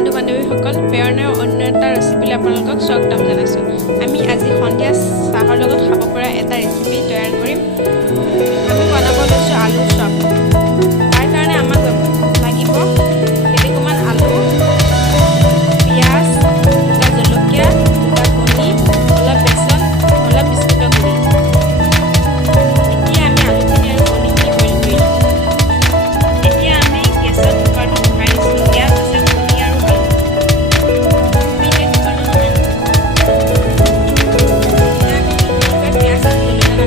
বন্ধু বান্ধৱীসকল, প্ৰেৰণাৰ অন্য এটা ৰেচিপিলৈ আপোনালোকক স্বাগতম জনাইছোঁ। আমি আজি সন্ধিয়া চাহৰ লগত খাব পৰা এটা ৰেচিপি তৈয়াৰ কৰিম। আমি বনাব লৈছোঁ আলু চপ। তাৰ কাৰণে আমাক লাগিব কেইটামান আলু, পিঁয়াজ, দুটা জলকীয়া, দুটা কণী, অলপ বেচন, অলপ বিস্কুটৰ গুড়ি। এতিয়া আমি আলুখিনি আৰু কণীখিনি বইল কৰি ল'ম। এতিয়া আমি গেছত কুকাৰটো বহাই দিছোঁ। ইয়াত আছে কণী আৰু আলু। আমি এতিয়া কুকাৰটো নমাই ল'ম। এতিয়া আমি পিঁয়াজ আৰু জলকীয়া কাটি ল'ম।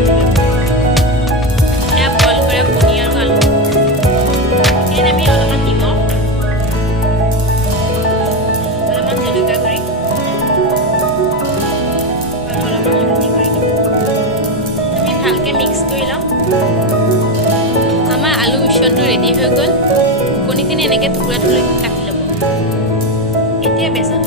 এতিয়া বইল কৰা কণী আৰু আলু। ইয়াত আমি অলপমান নিমখ, অলপমান জলকীয়া গুড়ি আৰু অলপমান হালধি গুড়ি দিম। আমি ভালকৈ মিক্স কৰি ল'ম। আমাৰ আলু মিশ্ৰণটো ৰেডি হৈ গ'ল। কণীখিনি এনেকৈ টুকুৰা টুকুৰাকৈ কাটি ল'ব। এতিয়া বেচন